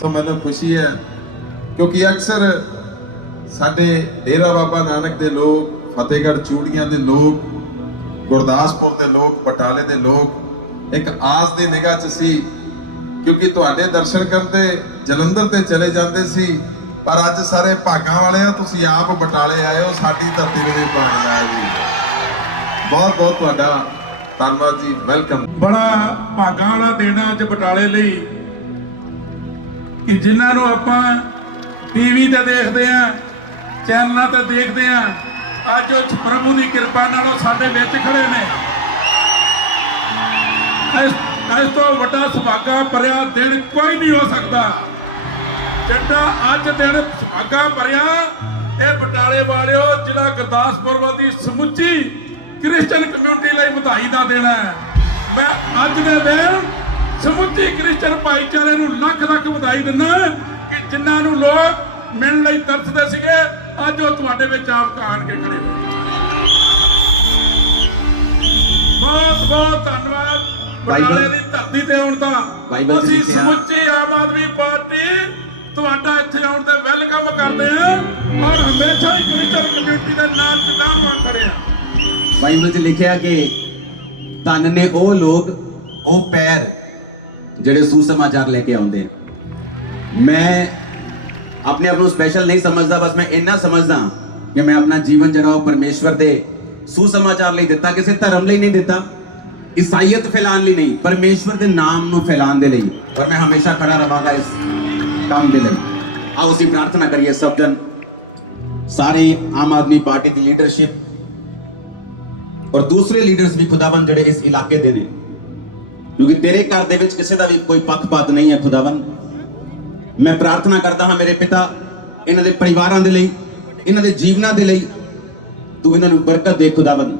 ਸੋ ਮੈਨੂੰ ਖੁਸ਼ੀ ਹੈ ਕਿਉਂਕਿ ਅਕਸਰ ਸਾਡੇ ਡੇਰਾ ਬਾਬਾ ਨਾਨਕ ਦੇ ਲੋਕ, ਫਤਿਹਗੜ੍ਹ ਚੂੜੀਆਂ ਦੇ ਲੋਕ, ਗੁਰਦਾਸਪੁਰ ਦੇ ਲੋਕ, ਬਟਾਲੇ ਦੇ ਲੋਕ, ਇੱਕ ਆਸ ਦੀ ਨਿਗਾਹ 'ਚ ਸੀ ਕਿਉਂਕਿ ਤੁਹਾਡੇ ਦਰਸ਼ਨ ਕਰਨ ਤੇ ਜਲੰਧਰ ਤੇ ਚਲੇ ਜਾਂਦੇ ਸੀ, ਪਰ ਅੱਜ ਸਾਰੇ ਭਾਗਾਂ ਵਾਲੇ ਆ, ਤੁਸੀਂ ਆਪ ਬਟਾਲੇ ਆਏ ਹੋ, ਸਾਡੀ ਧਰਤੀ ਨੂੰ ਵੀ ਪਾਣੀ ਜੀ। ਬਹੁਤ ਬਹੁਤ ਤੁਹਾਡਾ ਧੰਨਵਾਦ ਜੀ, ਵੈਲਕਮ। ਬੜਾ ਭਾਗਾਂ ਵਾਲਾ ਦਿਨ ਅੱਜ ਬਟਾਲੇ ਲਈ। ਕਿ ਜਿਨ੍ਹਾਂ ਨੂੰ ਆਪਾਂ ਟੀਵੀ ਤੇ ਦੇਖਦੇ ਆ ਚੈਨਲਾਂ ਤੇ ਦੇਖਦੇ ਆ ਅੱਜ ਉਹ ਪ੍ਰਭੂ ਦੀ ਕਿਰਪਾ ਨਾਲ ਉਹ ਸਾਡੇ ਵਿੱਚ ਖੜੇ ਨੇ। ਇਸ ਤੋਂ ਵੱਡਾ ਸੁਭਾਗਾ ਭਰਿਆ ਦਿਨ ਕੋਈ ਨਹੀਂ ਹੋ ਸਕਦਾ। ਜਿਹੜਾ ਅੱਜ ਦਿਨ ਸੁਭਾਗਾ ਭਰਿਆ, ਇਹ ਬਟਾਲੇ ਵਾਲਿਓ ਜ਼ਿਲ੍ਹਾ ਗੁਰਦਾਸਪੁਰ ਵਾਲੀ ਸਮੁੱਚੀ ਕ੍ਰਿਸਚੀਅਨ ਕਮਿਊਨਿਟੀ ਲਈ ਵਧਾਈ ਦਾ ਦਿਨ ਹੈ। ਮੈਂ ਅੱਜ ਦੇ ਦਿਨ ਸਮੁੱਚੀ ਕ੍ਰਿਸਚੀਅਨ ਭਾਈਚਾਰੇ ਨੂੰ ਲੱਖ ਲੱਖ ਵਧਾਈ ਦਿੰਦਾ ਕਿ ਜਿਨ੍ਹਾਂ ਨੂੰ ਲੋਕ ਮਿਲਣ ਲਈ ਤਰਸਦੇ ਸੀਗੇ ਅੱਜ ਉਹ ਤੁਹਾਡੇ ਵਿੱਚ ਆਪ ਆਣ ਕੇ ਖੜੇ ਹੋਏ। ਬਹੁਤ ਬਹੁਤ ਧੰਨਵਾਦ। ਬਾਈਬਲ- ਬਟਾਲੇ ਦੀ ਧਰਤੀ ਤੇ ਆਉਣ ਦਾ। ਬਾਈਬਲ 'ਚ ਅਸੀਂ ਸਮੁੱਚੀ ਆਮ ਆਦਮੀ ਪਾਰਟੀ ਤੁਹਾਡਾ ਇੱਥੇ ਆਉਣ ਤੇ ਵੈਲਕਮ ਕਰਦੇ ਹਾਂ ਔਰ ਹਮੇਸ਼ਾ ਹੀ ਕ੍ਰਿਸਚੀਅਨ ਕਮਿਊਨਿਟੀ ਦੇ ਨਾਲ ਚਨਾਵਾਂ ਖੜੇ ਹਾਂ। ਬਾਈਬਲ 'ਚ ਲਿਖਿਆ ਕਿ ਧੰਨ ਨੇ ਉਹ ਲੋਕ ਉਹ ਪੈਰ ਜਿਹੜੇ ਸੁਸਮਾਚਾਰ ਲੈ ਕੇ ਆਉਂਦੇ ਆ। ਮੈਂ ਆਪਣੇ ਆਪ ਨੂੰ ਸਪੈਸ਼ਲ ਨਹੀਂ ਸਮਝਦਾ, ਬਸ ਮੈਂ ਇੰਨਾ ਸਮਝਦਾ ਕਿ ਮੈਂ ਆਪਣਾ ਜੀਵਨ ਜਿਹੜਾ ਉਹ ਪਰਮੇਸ਼ਵਰ ਦੇ ਸੁਸਮਾਚਾਰ ਲਈ ਦਿੱਤਾ, ਕਿਸੇ ਧਰਮ ਲਈ ਨਹੀਂ ਦਿੱਤਾ ਇਸਾਈਅਤ ਫੈਲਾਉਣ ਲਈ ਨਹੀਂ, ਪਰਮੇਸ਼ਵਰ ਦੇ ਨਾਮ ਨੂੰ ਫੈਲਾਉਣ ਦੇ ਲਈ। ਔਰ ਮੈਂ ਹਮੇਸ਼ਾ ਖੜਾ ਰਵਾਂਗਾ ਇਸ ਕੰਮ ਦੇ ਲਈ। ਆਓ ਅਸੀਂ ਪ੍ਰਾਰਥਨਾ ਕਰੀਏ ਸਭ ਜਨ ਸਾਰੇ ਆਮ ਆਦਮੀ ਪਾਰਟੀ ਦੀ ਲੀਡਰਸ਼ਿਪ ਔਰ ਦੂਸਰੇ ਲੀਡਰਸ ਵੀ ਖੁਦਾਵੰ ਜਿਹੜੇ ਇਸ ਇਲਾਕੇ ਦੇ ਨੇ। ਕਿਉਂਕਿ ਤੇਰੇ ਘਰ ਦੇ ਵਿੱਚ ਕਿਸੇ ਦਾ ਵੀ ਕੋਈ ਪੱਖਪਾਤ ਨਹੀਂ ਹੈ ਖੁਦਾਵੰ ਮੈਂ ਪ੍ਰਾਰਥਨਾ ਕਰਦਾ ਹਾਂ ਮੇਰੇ ਪਿਤਾ, ਇਹਨਾਂ ਦੇ ਪਰਿਵਾਰਾਂ ਦੇ ਲਈ, ਇਹਨਾਂ ਦੇ ਜੀਵਨਾਂ ਦੇ ਲਈ, ਤੂੰ ਇਹਨਾਂ ਨੂੰ ਬਰਕਤ ਦੇ ਖੁਦਾਵੰ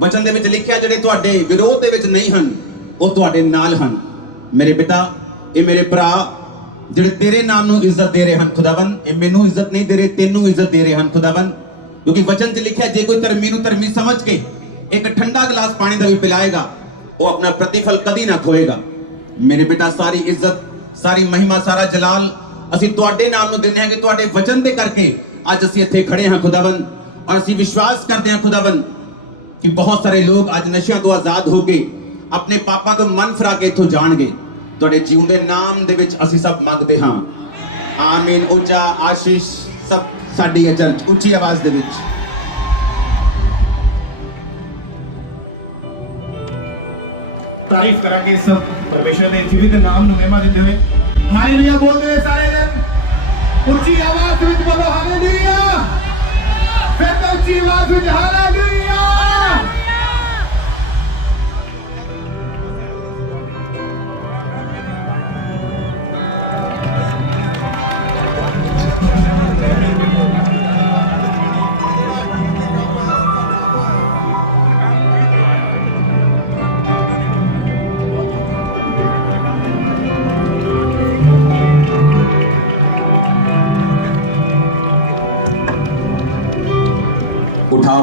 ਵਚਨ ਦੇ ਵਿੱਚ ਲਿਖਿਆ, ਜਿਹੜੇ ਤੁਹਾਡੇ ਵਿਰੋਧ ਦੇ ਵਿੱਚ ਨਹੀਂ ਹਨ, ਉਹ ਤੁਹਾਡੇ ਨਾਲ ਹਨ। ਮੇਰੇ ਪਿਤਾ, ਇਹ ਮੇਰੇ ਭਰਾ, ਜਿਹੜੇ ਤੇਰੇ ਨਾਮ ਨੂੰ ਇੱਜ਼ਤ ਦੇ ਰਹੇ ਹਨ ਖੁਦਾਵੰ ਇਹ ਮੈਨੂੰ ਇੱਜ਼ਤ ਨਹੀਂ ਦੇ ਰਹੇ, ਤੈਨੂੰ ਇੱਜ਼ਤ ਦੇ ਰਹੇ ਹਨ ਖੁਦਾਵੰ ਕਿਉਂਕਿ ਵਚਨ 'ਚ ਲਿਖਿਆ, ਜੇ ਕੋਈ ਧਰਮੀ ਨੂੰ ਧਰਮੀ ਸਮਝ ਕੇ ਇੱਕ ਠੰਡਾ ਗਲਾਸ ਪਾਣੀ ਦਾ ਵੀ ਪਿਲਾਏਗਾ ਉਹ ਆਪਣਾ ਪ੍ਰਤੀਫਲ ਕਦੀ ਨਾ ਖੋਏਗਾ। ਮੇਰੇ ਪਿਤਾ ਸਾਰੀ ਇੱਜ਼ਤ, ਸਾਰੀ ਮਹਿਮਾ, ਸਾਰਾ ਜਲਾਲ ਅਸੀਂ ਤੁਹਾਡੇ ਨਾਮ ਨੂੰ ਦਿੰਦੇ ਹਾਂ ਕਿ ਤੁਹਾਡੇ ਵਚਨ ਦੇ ਕਰਕੇ ਅੱਜ ਅਸੀਂ ਇੱਥੇ ਖੜੇ ਹਾਂ ਖੁਦਾਵੰ ਔਰ ਅਸੀਂ ਵਿਸ਼ਵਾਸ ਕਰਦੇ ਹਾਂ ਖੁਦਾਵੰ ਕਿ ਬਹੁਤ ਸਾਰੇ ਲੋਕ ਅੱਜ ਨਸ਼ਿਆਂ ਤੋਂ ਆਜ਼ਾਦ ਹੋ ਕੇ ਆਪਣੇ ਪਾਪਾਂ ਤੋਂ ਮਨ ਫਰਾ ਕੇ ਇੱਥੋਂ ਜਾਣਗੇ। ਤੁਹਾਡੇ ਜੀਵਨ ਦੇ ਨਾਮ ਦੇ ਵਿੱਚ ਅਸੀਂ ਸਭ ਮੰਗਦੇ ਹਾਂ। ਆਮੀਨ। ਉੱਚਾ ਆਸ਼ੀਸ਼ ਸਭ ਸਾਡੀ ਇਹ ਚਰਚ, ਉੱਚੀ ਆਵਾਜ਼ ਦੇ ਵਿੱਚ। ਤਾਰੀਫ ਕਰਾਂਗੇ ਸਭ ਪਰਮੇਸ਼ਰ ਦੇ ਜੀਵਿਤ ਨਾਮ ਨੂੰ ਮਹਿਮਾ ਦਿੰਦੇ ਹੋਏ। ਹਾਲੇਲੂਇਆ ਬੋਲਦੇ ਹੋਏ ਸਾਰੇ ਜਨ ਉੱਚੀ ਆਵਾਜ਼ ਵਿੱਚ ਬੋਲੋ, ਹਾਲੇਲੂਇਆ। ਫਿਰ ਤੋਂ ਉੱਚੀ ਆਵਾਜ਼ ਵਿੱਚ ਹਾਲੇਲੂਇਆ।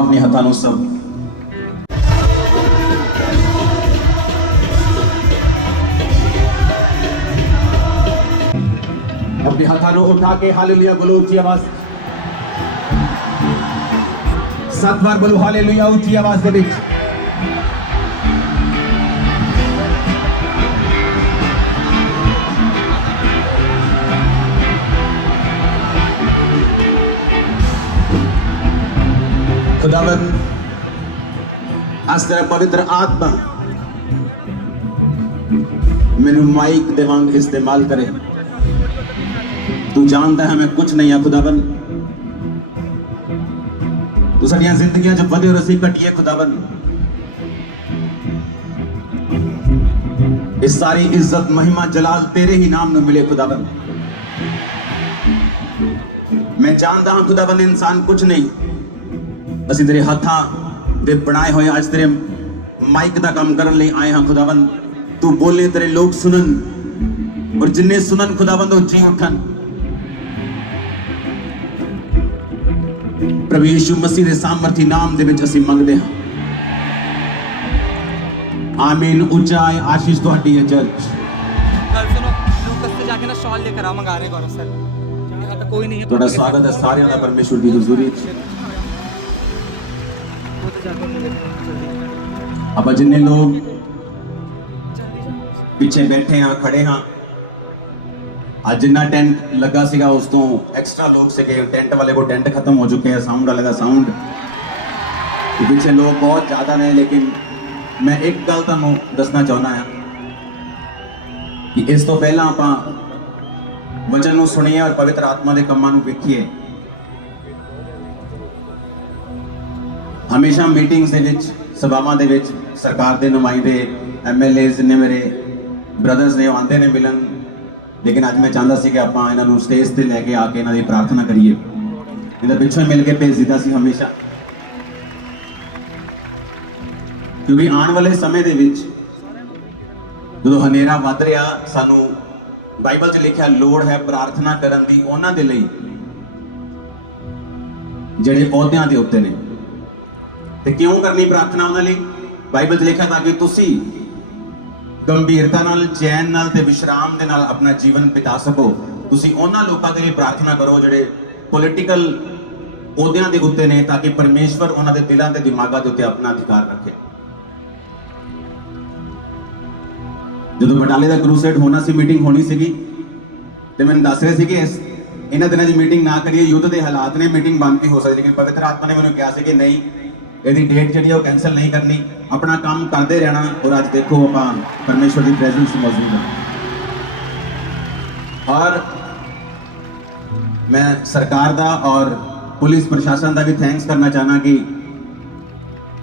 ਉਠਾ ਆਪਣੇ ਹੱਥਾਂ ਨੂੰ ਸਭ ਆਪਣੇ ਹੱਥਾਂ ਨੂੰ ਉਠਾ ਕੇ ਹਾਲੇਲੂਇਆ ਬੋਲੋ ਉੱਚੀ ਆਵਾਜ਼ ਸੱਤ ਵਾਰ ਬੋਲੋ ਹਾਲੇਲੂਇਆ ਉੱਚੀ ਆਵਾਜ਼ ਦੇ ਵਿੱਚ खुदावन आज तेरा पवित्र आत्मा ਮੈਨੂੰ ਮਾਈਕ ਦੇ ਵਾਂਗ ਇਸਤੇਮਾਲ ਕਰੇ ਤੂੰ ਜਾਣਦਾ ਹੈ ਮੈਂ ਕੁਝ ਨਹੀਂ ਆ ਖੁਦਾਵੰ ਤੂੰ ਸਾਡੀਆਂ ਜ਼ਿੰਦਗੀਆਂ 'ਚ ਵਧੇ ਰਸੀ ਘਟੀਏ ਖੁਦਾਵੰ ਇਸ ਸਾਰੀ ਇੱਜ਼ਤ ਮਹਿਮਾ ਜਲਾਲ ਤੇਰੇ ਹੀ ਨਾਮ ਨੂੰ ਮਿਲੇ ਖੁਦਾਵੰ ਮੈਂ ਜਾਣਦਾ ਹਾਂ ਖੁਦਾਵੰ ਇਨਸਾਨ ਕੁਝ ਨਹੀਂ ਅਸੀਂ ਤੇਰੇ ਹੱਥਾਂ ਦੇ ਬਣਾਏ ਹੋਏ ਅੱਜ ਤੇਰੇ ਮਾਈਕ ਦਾ ਕੰਮ ਕਰਨ ਲਈ ਆਏ ਹਾਂ ਖੁਦਾਵੰਦ। ਤੂੰ ਬੋਲੇ ਤੇਰੇ ਲੋਕ ਸੁਣਨ ਔਰ ਜਿੰਨੇ ਸੁਣਨ ਖੁਦਾਵੰਦ ਉਹ ਜੀ ਉਠਣ। ਪ੍ਰਭੂ ਯਿਸੂ ਮਸੀਹ ਦੇ ਸਾਮਰਥੀ ਨਾਮ ਦੇ ਵਿੱਚ ਅਸੀਂ ਮੰਗਦੇ ਹਾਂ। ਆਮੀਨ। ਉਚਾਈ ਆਸ਼ੀਸ਼ ਤੁਹਾਡੀ ਹੈ ਚਰਚ। ਕੱਲ ਸੁਣੋ ਤੇ ਤੁਹਾਡਾ ਸਵਾਗਤ ਹੈ ਸਾਰਿਆਂ ਦਾ ਪਰਮੇਸ਼ਵਰ ਦੀ ਹਜ਼ੂਰੀ ਆਪਾਂ ਜਿੰਨੇ ਲੋਕ ਪਿੱਛੇ ਬੈਠੇ ਹਾਂ, ਖੜੇ ਹਾਂ, ਅੱਜ ਜਿੰਨਾ ਟੈਂਟ ਲੱਗਾ ਸੀਗਾ ਉਸ ਤੋਂ ਐਕਸਟਰਾ ਲੋਕ ਸੀਗੇ, ਟੈਂਟ ਵਾਲੇ ਕੋ ਟੈਂਟ ਖਤਮ ਹੋ ਚੁੱਕੇ ਆ ਸਾਊਂਡ ਵਾਲੇ ਦਾ ਸਾਊਂਡ ਪਿੱਛੇ ਲੋਕ ਬਹੁਤ ਜ਼ਿਆਦਾ ਨੇ, ਲੇਕਿਨ ਮੈਂ ਇੱਕ ਗੱਲ ਤੁਹਾਨੂੰ ਦੱਸਣਾ ਚਾਹੁੰਦਾ ਹਾਂ ਕਿ ਇਸ ਤੋਂ ਪਹਿਲਾਂ ਆਪਾਂ ਵਚਨ ਨੂੰ ਸੁਣੀਏ ਔਰ ਪਵਿੱਤਰ ਆਤਮਾ ਦੇ ਕੰਮਾਂ ਨੂੰ ਵੇਖੀਏ। ਹਮੇਸ਼ਾ ਮੀਟਿੰਗਸ ਦੇ ਵਿੱਚ, ਸਭਾਵਾਂ ਦੇ ਵਿੱਚ, ਸਰਕਾਰ ਦੇ ਨੁਮਾਇੰਦੇ ਐਮਐਲਏਜ਼ ਨੇ ਮੇਰੇ ਬ੍ਰਦਰਸ ਨੇ ਉਹ ਆਉਂਦੇ ਨੇ ਮਿਲਣ। ਲੇਕਿਨ ਅੱਜ ਮੈਂ ਚਾਹੁੰਦਾ ਸੀ ਕਿ ਆਪਾਂ ਇਹਨਾਂ ਨੂੰ ਸਟੇਜ ਤੇ ਲੈ ਕੇ ਆ ਕੇ ਇਹਨਾਂ ਦੀ ਪ੍ਰਾਰਥਨਾ ਕਰੀਏ। ਇਹਦਾ ਪਿੱਛੋਂ ਹੀ ਮਿਲ ਕੇ ਭੇਜ ਦਿੱਤਾ ਸੀ ਹਮੇਸ਼ਾ। ਕਿਉਂਕਿ ਆਉਣ ਵਾਲੇ ਸਮੇਂ ਦੇ ਵਿੱਚ ਜਦੋਂ ਹਨੇਰਾ ਵੱਧ ਰਿਹਾ, ਸਾਨੂੰ ਬਾਈਬਲ 'ਚ ਲਿਖਿਆ, ਲੋੜ ਹੈ ਪ੍ਰਾਰਥਨਾ ਕਰਨ ਦੀ ਉਹਨਾਂ ਦੇ ਲਈ ਜਿਹੜੇ ਅਹੁਦਿਆਂ ਦੇ ਉੱਤੇ ਨੇ। ਤੇ ਕਿਉਂ ਕਰਨੀ ਪ੍ਰਾਰਥਨਾ ਉਹਨਾਂ ਲਈ? ਬਾਈਬਲ 'ਚ ਲਿਖਿਆ ਤਾਂ ਕਿ ਤੁਸੀਂ ਗੰਭੀਰਤਾ ਨਾਲ, ਚੈਨ ਨਾਲ ਤੇ ਵਿਸ਼ਰਾਮ ਦੇ ਨਾਲ ਆਪਣਾ ਜੀਵਨ ਬਿਤਾ ਸਕੋ। ਤੁਸੀਂ ਉਹਨਾਂ ਲੋਕਾਂ ਦੇ ਲਈ ਪ੍ਰਾਰਥਨਾ ਕਰੋ ਜਿਹੜੇ ਪੋਲੀਟੀਕਲ ਅਹੁਦਿਆਂ ਦੇ ਉੱਤੇ ਨੇ ਤਾਂ ਕਿ ਪਰਮੇਸ਼ਵਰ ਉਹਨਾਂ ਦੇ ਦਿਲਾਂ ਤੇ ਦਿਮਾਗਾਂ ਦੇ ਉੱਤੇ ਆਪਣਾ ਅਧਿਕਾਰ ਰੱਖੇ। ਜਦੋਂ ਬਟਾਲੇ ਦਾ ਕਰੂਸੇਡ ਹੋਣਾ ਸੀ ਮੀਟਿੰਗ ਹੋਣੀ ਸੀਗੀ, ਤੇ ਮੈਨੂੰ ਦੱਸ ਰਹੇ ਸੀ ਕਿ ਇਸ ਇਹਨਾਂ ਦਿਨਾਂ ਦੀ ਮੀਟਿੰਗ ਨਾ ਕਰੀਏ। ਯੁੱਧ ਦੇ ਹਾਲਾਤ ਨੇ ਮੀਟਿੰਗ ਬੰਦ ਨਹੀਂ ਹੋ ਸਕਦੀ ਲੇਕਿਨ ਪਵਿੱਤਰ ਆਤਮਾ ਨੇ ਮੈਨੂੰ ਕਿਹਾ ਸੀ ਕਿ ਨਹੀਂ ਇਹਦੀ ਡੇਟ ਜਿਹੜੀ ਆ ਉਹ ਕੈਨਸਲ ਨਹੀਂ ਕਰਨੀ। ਆਪਣਾ ਕੰਮ ਕਰਦੇ ਰਹਿਣਾ ਔਰ ਅੱਜ ਦੇਖੋ ਆਪਾਂ ਪਰਮੇਸ਼ਵਰ ਦੀ ਪ੍ਰੈਜ਼ੈਂਸ ਮੌਜੂਦ ਹਾਂ। ਔਰ ਮੈਂ ਸਰਕਾਰ ਦਾ ਔਰ ਪੁਲਿਸ ਪ੍ਰਸ਼ਾਸਨ ਦਾ ਵੀ ਥੈਂਕਸ ਕਰਨਾ ਚਾਹਨਾ ਕਿ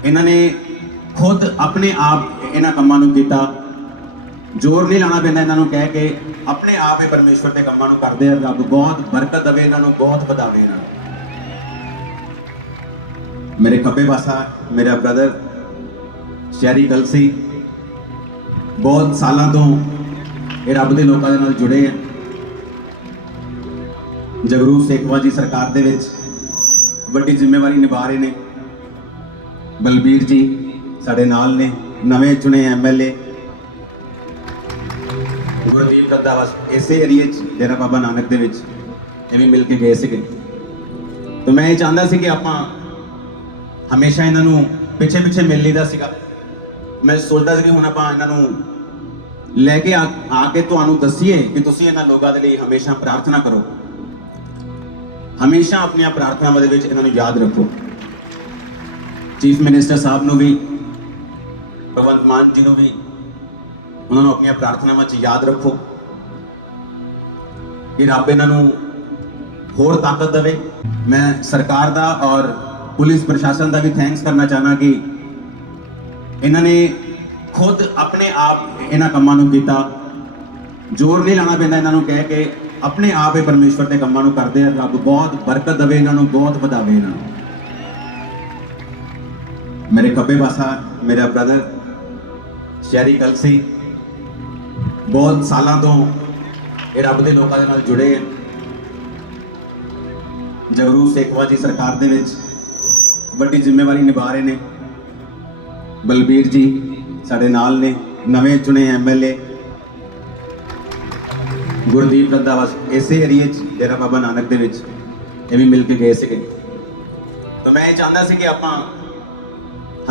ਇਹਨਾਂ ਨੇ ਖੁਦ ਆਪਣੇ ਆਪ ਇਹਨਾਂ ਕੰਮਾਂ ਨੂੰ ਕੀਤਾ। ਜ਼ੋਰ ਨਹੀਂ ਲਾਣਾ ਪੈਂਦਾ ਇਹਨਾਂ ਨੂੰ ਕਹਿ ਕੇ, ਆਪਣੇ ਆਪ ਹੀ ਪਰਮੇਸ਼ਵਰ ਦੇ ਕੰਮਾਂ ਨੂੰ ਕਰਦੇ ਆ। ਰੱਬ ਬਹੁਤ ਬਰਕਤ ਦੇਵੇ ਇਹਨਾਂ ਨੂੰ, ਬਹੁਤ ਵਧਾਵੇ ਇਹਨਾਂ ਨੂੰ। ਮੇਰੇ ਖੱਬੇ ਪਾਸਾ ਮੇਰਾ ਬ੍ਰਦਰ ਸ਼ਹਿਰੀ ਕਲਸੀ ਬਹੁਤ ਸਾਲਾਂ ਤੋਂ ਇਹ ਰੱਬ ਦੇ ਲੋਕਾਂ ਦੇ ਨਾਲ ਜੁੜੇ ਆ ਜਗਰੂ ਸੇਖਵਾ ਜੀ ਸਰਕਾਰ ਦੇ ਵਿੱਚ ਵੱਡੀ ਜ਼ਿੰਮੇਵਾਰੀ ਨਿਭਾ ਰਹੇ ਨੇ ਬਲਬੀਰ ਜੀ ਸਾਡੇ ਨਾਲ ਨੇ ਨਵੇਂ ਚੁਣੇ ਐਮਐਲਏ ਗੁਰਦੀਪ ਦੱਦਾ ਇਸੇ ਏਰੀਏ 'ਚ ਡੇਰਾ ਬਾਬਾ ਨਾਨਕ ਦੇ ਵਿੱਚ ਇਹ ਵੀ ਮਿਲ ਕੇ ਗਏ ਸੀਗੇ ਤੇ ਮੈਂ ਇਹ ਚਾਹੁੰਦਾ ਸੀ ਕਿ ਆਪਾਂ ਹਮੇਸ਼ਾ ਇਹਨਾਂ ਨੂੰ ਪਿੱਛੇ ਪਿੱਛੇ ਮਿਲ ਲਈਦਾ ਸੀਗਾ। ਮੈਂ ਸੋਚਦਾ ਸੀ ਕਿ ਹੁਣ ਆਪਾਂ ਇਹਨਾਂ ਨੂੰ ਲੈ ਕੇ ਆ ਆ ਕੇ ਤੁਹਾਨੂੰ ਦੱਸੀਏ ਕਿ ਤੁਸੀਂ ਇਹਨਾਂ ਲੋਕਾਂ ਦੇ ਲਈ ਹਮੇਸ਼ਾ ਪ੍ਰਾਰਥਨਾ ਕਰੋ। ਹਮੇਸ਼ਾ ਆਪਣੀਆਂ ਪ੍ਰਾਰਥਨਾਵਾਂ ਦੇ ਵਿੱਚ ਇਹਨਾਂ ਨੂੰ ਯਾਦ ਰੱਖੋ। ਚੀਫ ਮਿਨਿਸਟਰ ਸਾਹਿਬ ਨੂੰ ਵੀ, ਭਗਵੰਤ ਮਾਨ ਜੀ ਨੂੰ ਵੀ ਉਹਨਾਂ ਨੂੰ ਆਪਣੀਆਂ ਪ੍ਰਾਰਥਨਾਵਾਂ 'ਚ ਯਾਦ ਰੱਖੋ ਕਿ ਰੱਬ ਇਹਨਾਂ ਨੂੰ ਹੋਰ ਤਾਕਤ ਦੇਵੇ। ਮੈਂ ਸਰਕਾਰ ਦਾ ਔਰ ਪੁਲਿਸ ਪ੍ਰਸ਼ਾਸਨ ਦਾ ਵੀ ਥੈਂਕਸ ਕਰਨਾ ਚਾਹਨਾ ਕਿ ਇਹਨਾਂ ਨੇ ਖੁਦ ਆਪਣੇ ਆਪ ਇਹਨਾਂ ਕੰਮਾਂ ਨੂੰ ਕੀਤਾ। ਜ਼ੋਰ ਨਹੀਂ ਲਾਣਾ ਪੈਂਦਾ ਇਹਨਾਂ ਨੂੰ ਕਹਿ ਕੇ ਆਪਣੇ ਆਪ ਹੀ ਪਰਮੇਸ਼ਵਰ ਦੇ ਕੰਮਾਂ ਨੂੰ ਕਰਦੇ ਆ। ਰੱਬ ਬਹੁਤ ਬਰਕਤ ਦੇਵੇ ਇਹਨਾਂ ਨੂੰ, ਬਹੁਤ ਵਧਾਵੇ ਇਹਨਾਂ ਨੂੰ। ਮੇਰੇ ਖੱਬੇ ਪਾਸਾ ਮੇਰਾ ਬ੍ਰਦਰ ਸ਼ਹਿਰੀ ਕਲਸੀ ਬਹੁਤ ਸਾਲਾਂ ਤੋਂ ਇਹ ਰੱਬ ਦੇ ਲੋਕਾਂ ਦੇ ਨਾਲ ਜੁੜੇ ਆ। ਜਗਰੂ ਸੇਖਵਾ ਜੀ ਸਰਕਾਰ ਦੇ ਵਿੱਚ ਵੱਡੀ ਜ਼ਿੰਮੇਵਾਰੀ ਨਿਭਾ ਰਹੇ ਨੇ। ਬਲਬੀਰ ਜੀ ਸਾਡੇ ਨਾਲ ਨੇ, ਨਵੇਂ ਚੁਣੇ ਐਮਐਲਏ ਗੁਰਦੀਪ ਦੱਦਾ ਇਸੇ ਏਰੀਏ 'ਚ, ਡੇਰਾ ਬਾਬਾ ਨਾਨਕ ਦੇ ਵਿੱਚ। ਇਹ ਵੀ ਮਿਲ ਕੇ ਗਏ ਸੀਗੇ। ਤਾਂ ਮੈਂ ਇਹ ਚਾਹੁੰਦਾ ਸੀ ਕਿ ਆਪਾਂ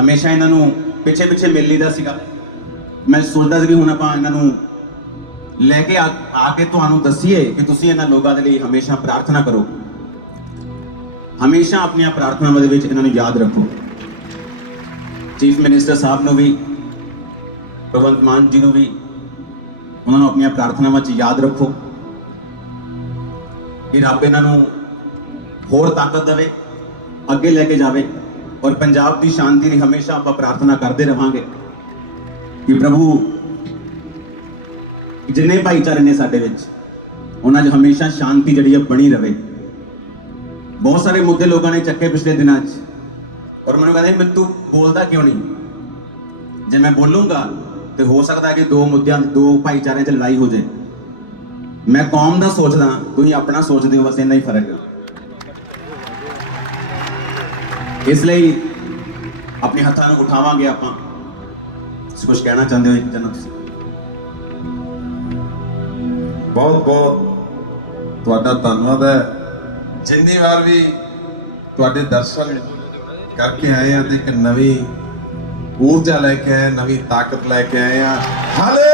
ਹਮੇਸ਼ਾ ਇਹਨਾਂ ਨੂੰ ਪਿੱਛੇ ਪਿੱਛੇ ਮਿਲ ਲਈਦਾ ਸੀਗਾ। ਮੈਂ ਸੋਚਦਾ ਸੀ ਕਿ ਹੁਣ ਆਪਾਂ ਇਹਨਾਂ ਨੂੰ ਲੈ ਕੇ ਆ ਆ ਕੇ ਤੁਹਾਨੂੰ ਦੱਸੀਏ ਕਿ ਤੁਸੀਂ ਇਹਨਾਂ ਲੋਕਾਂ ਦੇ ਲਈ ਹਮੇਸ਼ਾ ਪ੍ਰਾਰਥਨਾ ਕਰੋ। ਹਮੇਸ਼ਾ ਆਪਣੀਆਂ ਪ੍ਰਾਰਥਨਾਵਾਂ ਦੇ ਵਿੱਚ ਇਹਨਾਂ ਨੂੰ ਯਾਦ ਰੱਖੋ। ਚੀਫ ਮਿਨਿਸਟਰ ਸਾਹਿਬ ਨੂੰ ਵੀ, ਭਗਵੰਤ ਮਾਨ ਜੀ ਨੂੰ ਵੀ ਉਹਨਾਂ ਨੂੰ ਆਪਣੀਆਂ ਪ੍ਰਾਰਥਨਾਵਾਂ 'ਚ ਯਾਦ ਰੱਖੋ। ਕਿ ਰੱਬ ਇਹਨਾਂ ਨੂੰ ਹੋਰ ਤਾਕਤ ਦੇਵੇ, ਅੱਗੇ ਲੈ ਕੇ ਜਾਵੇ ਔਰ ਪੰਜਾਬ ਦੀ ਸ਼ਾਂਤੀ ਲਈ ਹਮੇਸ਼ਾ ਆਪਾਂ ਪ੍ਰਾਰਥਨਾ ਕਰਦੇ ਰਵਾਂਗੇ ਕਿ ਪ੍ਰਭੂ, ਜਿੰਨੇ ਭਾਈਚਾਰੇ ਨੇ ਸਾਡੇ ਵਿੱਚ, ਉਹਨਾਂ 'ਚ ਹਮੇਸ਼ਾ ਸ਼ਾਂਤੀ ਜਿਹੜੀ ਹੈ ਬਣੀ ਰਹੇ। ਬਹੁਤ ਸਾਰੇ ਮੁੱਦੇ ਲੋਕਾਂ ਨੇ ਚੱਕੇ ਪਿਛਲੇ ਦਿਨਾਂ 'ਚ। ਔਰ ਮੈਨੂੰ ਕਹਿੰਦੇ ਮੈਂ ਤੂੰ ਬੋਲਦਾ ਕਿਉਂ ਨਹੀਂ? ਜੇ ਮੈਂ ਬੋਲੂੰਗਾ, ਤੇ ਹੋ ਸਕਦਾ ਕਿ ਦੋ ਮੁੱਦਿਆਂ, ਦੋ ਭਾਈਚਾਰਿਆਂ 'ਚ ਲੜਾਈ ਹੋ ਜਾਏ। ਮੈਂ ਕੌਮ ਦਾ ਸੋਚਦਾ, ਤੁਸੀਂ ਆਪਣਾ ਸੋਚਦੇ ਹੋ, ਬਸ ਇੰਨਾ ਹੀ ਫ਼ਰਕ ਹੈ ਇਸ ਲਈ ਆਪਣੇ ਹੱਥਾਂ ਨੂੰ ਉਠਾਵਾਂਗੇ ਆਪਾਂ। ਕੁਝ ਕਹਿਣਾ ਚਾਹੁੰਦੇ ਹੋ ਜਨਾ ਤੁਸੀਂ? ਬਹੁਤ ਬਹੁਤ ਤੁਹਾਡਾ ਧੰਨਵਾਦ ਹੈ। ਜਿੰਨੀ ਵਾਰ ਵੀ ਤੁਹਾਡੇ ਦਰਸ਼ਨ ਕਰਕੇ ਆਏ ਆ ਤੇ ਇੱਕ ਨਵੀਂ ਊਰਜਾ ਲੈ ਕੇ ਆਏ ਨਵੀਂ ਤਾਕਤ ਲੈ ਕੇ ਆਏ ਆ। ਹਾਲੇ